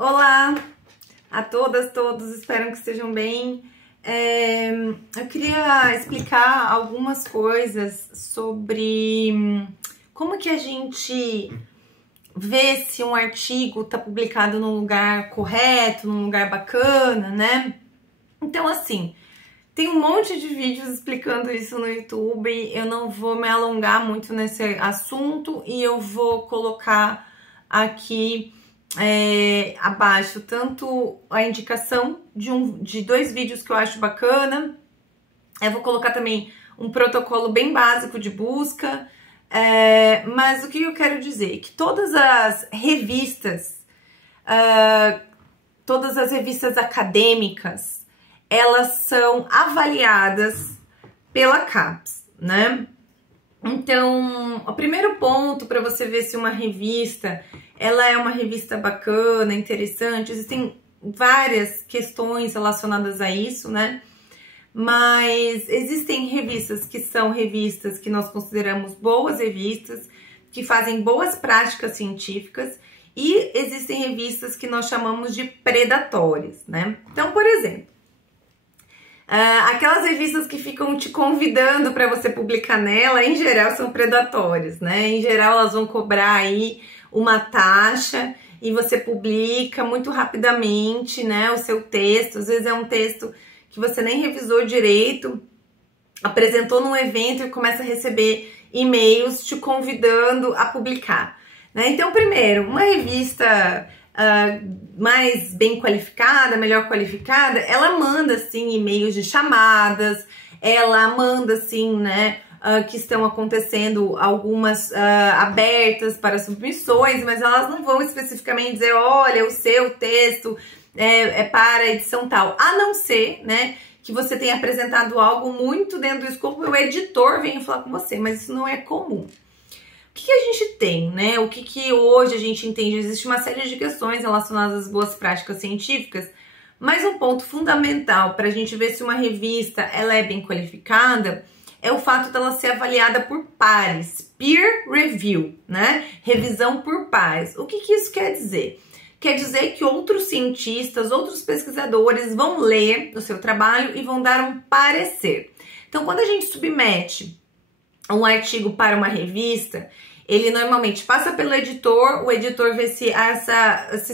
Olá a todas, todos, espero que estejam bem. Eu queria explicar algumas coisas sobre como que a gente vê se um artigo está publicado num lugar correto, num lugar bacana, né? Então, assim, tem um monte de vídeos explicando isso no YouTube, eu não vou me alongar muito nesse assunto e eu vou colocar aqui abaixo tanto a indicação de dois vídeos que eu acho bacana. Eu vou colocar também um protocolo bem básico de busca, mas o que eu quero dizer? Que todas as revistas acadêmicas, elas são avaliadas pela CAPES, né? Então, o primeiro ponto para você ver se uma revista ela é uma revista bacana, interessante, existem várias questões relacionadas a isso, né? Mas existem revistas que são revistas que nós consideramos boas revistas, que fazem boas práticas científicas, e existem revistas que nós chamamos de predatórias, né? Então, por exemplo, aquelas revistas que ficam te convidando para você publicar nela, em geral são predatórias, né? Em geral elas vão cobrar aí uma taxa e você publica muito rapidamente, né, o seu texto. Às vezes é um texto que você nem revisou direito, apresentou num evento e começa a receber e-mails te convidando a publicar, né? Então, primeiro, uma revista mais bem qualificada, melhor qualificada, ela manda, assim, e-mails de chamadas, ela manda, assim, né, que estão acontecendo algumas abertas para submissões, mas elas não vão especificamente dizer, olha, o seu texto é para edição tal, a não ser, né, que você tenha apresentado algo muito dentro do escopo e o editor venha falar com você, mas isso não é comum. O que a gente tem, né? O que hoje a gente entende? Existe uma série de questões relacionadas às boas práticas científicas, mas um ponto fundamental para a gente ver se uma revista ela é bem qualificada é o fato dela ser avaliada por pares, peer review, né? Revisão por pares. O que isso quer dizer? Quer dizer que outros cientistas, outros pesquisadores vão ler o seu trabalho e vão dar um parecer. Então, quando a gente submete um artigo para uma revista, ele normalmente passa pelo editor, o editor vê se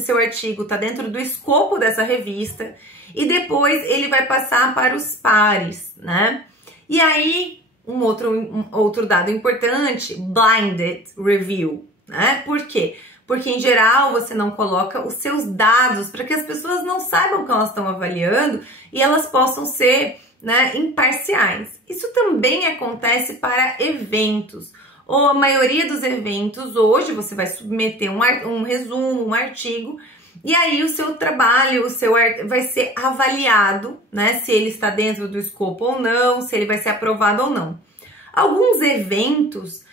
seu artigo está dentro do escopo dessa revista e depois ele vai passar para os pares, né? E aí, um outro dado importante, blinded review, né? Por quê? Porque, em geral, você não coloca os seus dados para que as pessoas não saibam o que elas estão avaliando e elas possam ser, né, imparciais. Isso também acontece para eventos. Ou a maioria dos eventos, hoje, você vai submeter um resumo, um artigo, e aí o seu trabalho, vai ser avaliado, né, se ele está dentro do escopo ou não, se ele vai ser aprovado ou não. Alguns eventos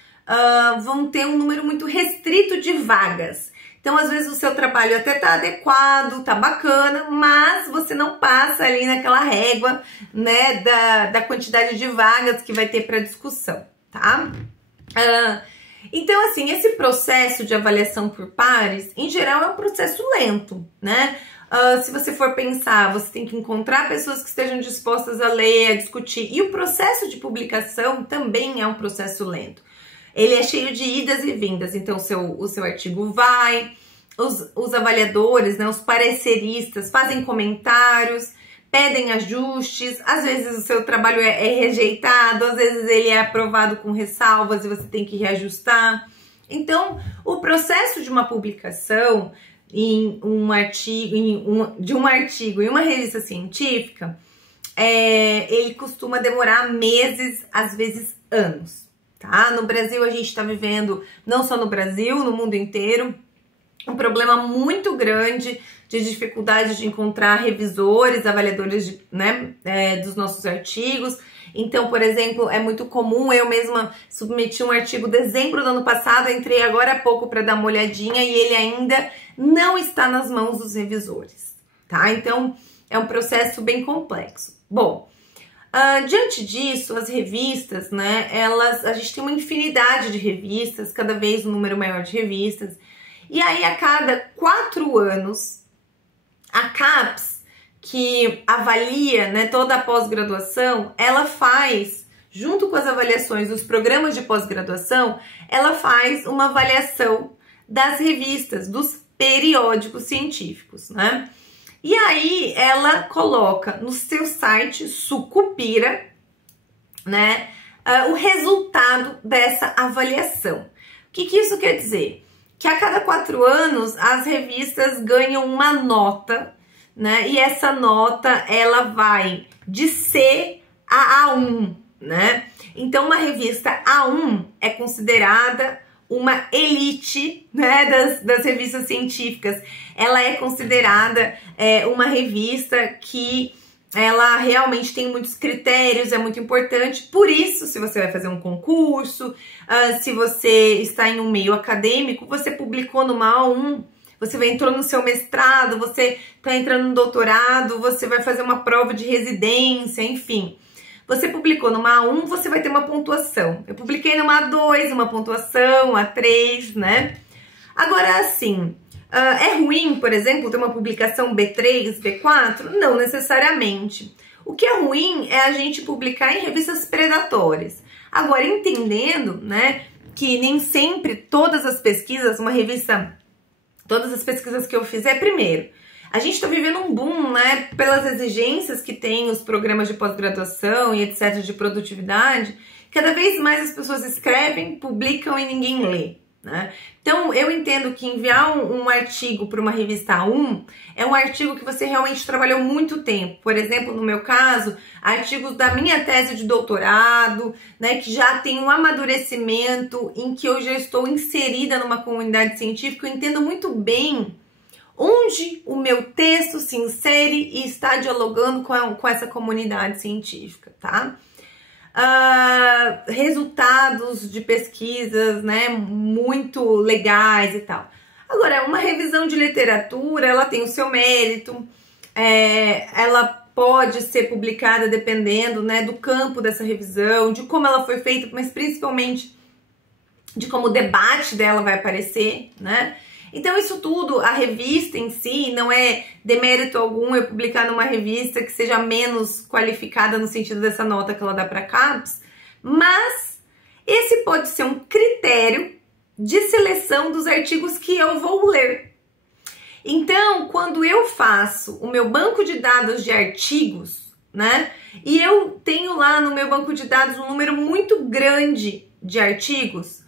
vão ter um número muito restrito de vagas. Então, às vezes, o seu trabalho até tá adequado, tá bacana, mas você não passa ali naquela régua, né, da quantidade de vagas que vai ter para discussão, tá? Então, assim, esse processo de avaliação por pares, em geral, é um processo lento, né? Se você for pensar, você tem que encontrar pessoas que estejam dispostas a ler, a discutir. E o processo de publicação também é um processo lento. Ele é cheio de idas e vindas, então o seu artigo vai, os avaliadores, né, os pareceristas fazem comentários, pedem ajustes, às vezes o seu trabalho é rejeitado, às vezes ele é aprovado com ressalvas e você tem que reajustar. Então, o processo de uma publicação de um artigo em uma revista científica, ele costuma demorar meses, às vezes anos. Tá? No Brasil, a gente está vivendo, não só no Brasil, no mundo inteiro, um problema muito grande de dificuldade de encontrar revisores, avaliadores dos nossos artigos. Então, por exemplo, é muito comum, eu mesma submeti um artigo em dezembro do ano passado, entrei agora há pouco para dar uma olhadinha e ele ainda não está nas mãos dos revisores, tá? Então, é um processo bem complexo. Bom, diante disso, as revistas, né, a gente tem uma infinidade de revistas, cada vez um número maior de revistas, e aí a cada 4 anos A CAPES, que avalia, né, toda a pós-graduação, ela faz, junto com as avaliações dos programas de pós-graduação, ela faz uma avaliação das revistas, dos periódicos científicos, né? E aí ela coloca no seu site Sucupira, né, o resultado dessa avaliação. O que isso quer dizer? Que a cada 4 anos as revistas ganham uma nota, né? E essa nota ela vai de C a A1, né? Então uma revista A1 é considerada uma elite, né, das revistas científicas. Ela é considerada uma revista que ela realmente tem muitos critérios, é muito importante. Por isso, se você vai fazer um concurso, se você está em um meio acadêmico, você publicou numa A1, você entrou no seu mestrado, você está entrando no doutorado, você vai fazer uma prova de residência, enfim. Você publicou numa A1, você vai ter uma pontuação. Eu publiquei numa A2, uma pontuação, A3, né? Agora, assim, é ruim, por exemplo, ter uma publicação B3, B4? Não necessariamente. O que é ruim é a gente publicar em revistas predatórias. Agora, entendendo, né, que nem sempre todas as pesquisas, todas as pesquisas que eu fizer, primeiro, a gente está vivendo um boom, né, pelas exigências que tem os programas de pós-graduação e etc. de produtividade. Cada vez mais as pessoas escrevem, publicam e ninguém lê, né? Então, eu entendo que enviar um artigo para uma revista A1 é um artigo que você realmente trabalhou muito tempo. Por exemplo, no meu caso, artigos da minha tese de doutorado, né, que já tem um amadurecimento, em que eu já estou inserida numa comunidade científica, eu entendo muito bem onde o meu texto se insere e está dialogando com essa comunidade científica, tá? Resultados de pesquisas, né, muito legais e tal. Agora, uma revisão de literatura, ela tem o seu mérito, ela pode ser publicada dependendo, né, do campo dessa revisão, de como ela foi feita, mas principalmente de como o debate dela vai aparecer, né? Então, isso tudo, a revista em si, não é demérito algum eu publicar numa revista que seja menos qualificada no sentido dessa nota que ela dá para a CAPES, mas esse pode ser um critério de seleção dos artigos que eu vou ler. Então, quando eu faço o meu banco de dados de artigos, né, e eu tenho lá no meu banco de dados um número muito grande de artigos,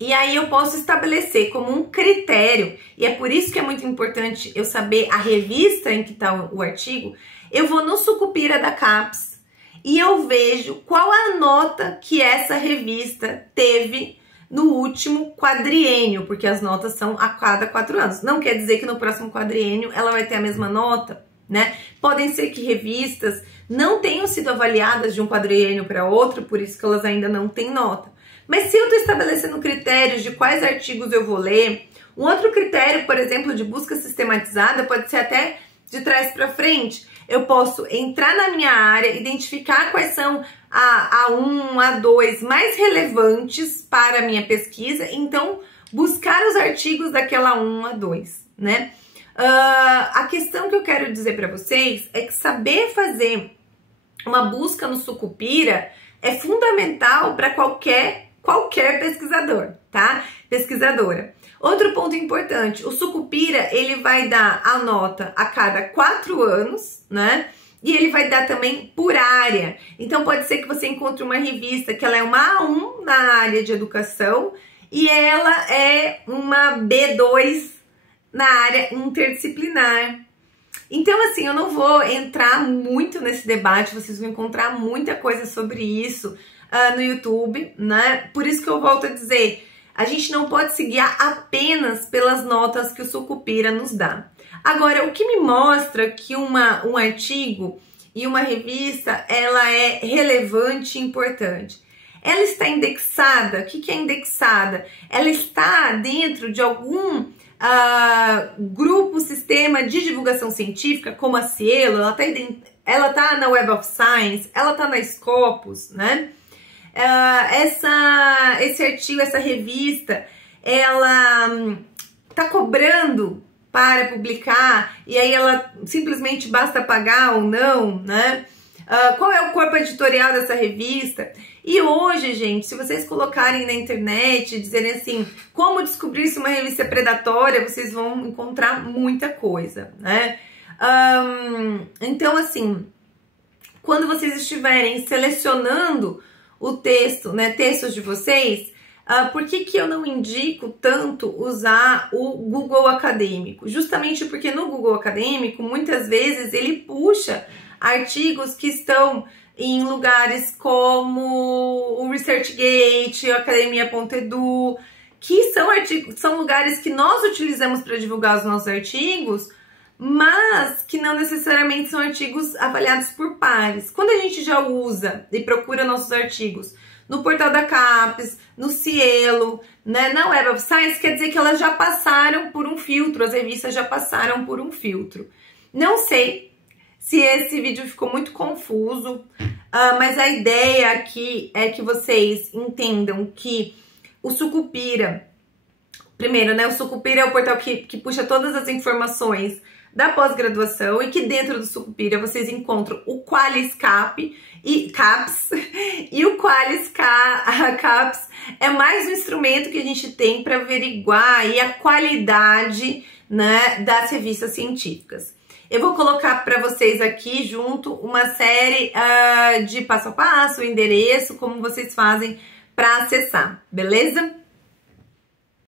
e aí eu posso estabelecer como um critério, e é por isso que é muito importante eu saber a revista em que está o artigo. Eu vou no Sucupira da CAPES e eu vejo qual a nota que essa revista teve no último quadriênio, porque as notas são a cada 4 anos. Não quer dizer que no próximo quadriênio ela vai ter a mesma nota, né? Podem ser que revistas não tenham sido avaliadas de um quadriênio para outro, por isso que elas ainda não têm nota. Mas se eu estou estabelecendo critérios de quais artigos eu vou ler, um outro critério, por exemplo, de busca sistematizada, pode ser até de trás para frente. Eu posso entrar na minha área, identificar quais são a A1, A2 mais relevantes para a minha pesquisa, então buscar os artigos daquela A1, A2, né? A questão que eu quero dizer para vocês é que saber fazer uma busca no Sucupira é fundamental para qualquer pesquisador, tá? Pesquisadora. Outro ponto importante, o Sucupira, ele vai dar a nota a cada 4 anos, né? E ele vai dar também por área. Então, pode ser que você encontre uma revista que ela é uma A1 na área de educação e ela é uma B2 na área interdisciplinar. Então, assim, eu não vou entrar muito nesse debate, vocês vão encontrar muita coisa sobre isso no YouTube, né? Por isso que eu volto a dizer, a gente não pode se guiar apenas pelas notas que o Sucupira nos dá. Agora, o que me mostra que um artigo e uma revista, ela é relevante e importante. Ela está indexada. O que é indexada? Ela está dentro de algum grupo, sistema de divulgação científica, como a Cielo, ela tá na Web of Science, ela tá na Scopus, né? Esse artigo, essa revista, ela tá cobrando para publicar e aí ela simplesmente basta pagar ou não, né? Qual é o corpo editorial dessa revista? E hoje, gente, se vocês colocarem na internet, dizerem assim, como descobrir se uma revista é predatória, vocês vão encontrar muita coisa, né? Então, assim, quando vocês estiverem selecionando o texto, né, textos de vocês, por que eu não indico tanto usar o Google Acadêmico? Justamente porque no Google Acadêmico, muitas vezes, ele puxa artigos que estão em lugares como o ResearchGate, a Academia.edu, que são lugares que nós utilizamos para divulgar os nossos artigos, mas que não necessariamente são artigos avaliados por pares. Quando a gente já usa e procura nossos artigos no portal da CAPES, no Cielo, né, na Web of Science, quer dizer que elas já passaram por um filtro, as revistas já passaram por um filtro. Não sei se esse vídeo ficou muito confuso, mas a ideia aqui é que vocês entendam que o Sucupira, primeiro, né, o Sucupira é o portal que puxa todas as informações da pós-graduação e que dentro do Sucupira vocês encontram o Qualis CAPES e o Qualis CAPES é mais um instrumento que a gente tem para averiguar aí a qualidade, né, das revistas científicas. Eu vou colocar para vocês aqui junto uma série de passo a passo, endereço, como vocês fazem para acessar, beleza?